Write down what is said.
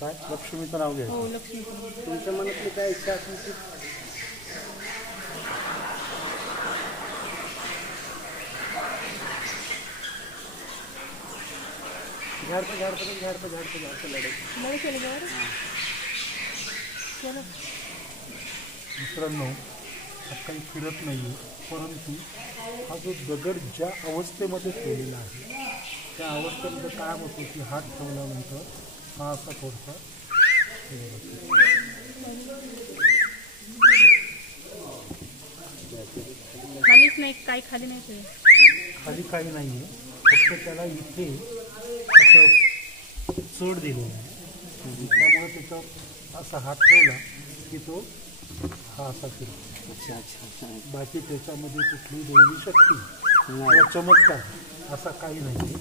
काय लक्ष्मीचं नाव घ्यायचं. हो लक्ष्मी. तुमच्या मनातली काय इच्छा असेल ती झाड पे लढाई. नाही केलं बरं. केलं. मित्रांनो हा काही फिरत नाही आहे, परंतु हा जो दगड ज्या अवस्थेमध्ये ठेवलेला आहे त्या अवस्थेमध्ये काय होतं की हात ठेवल्यानंतर हा असा थोडासा खालीच नाही, काही खाली नाही ते. खाली काही नाही आहे, फक्त त्याला इथे असं चढ दिलेलं आहे. त्यामुळे त्याचा असा हात ठेवला की तो हा असा फिरतो. बाकी त्याच्यामध्ये कुठली दैवी शक्ती किंवा चमत्कार असा काही नाही.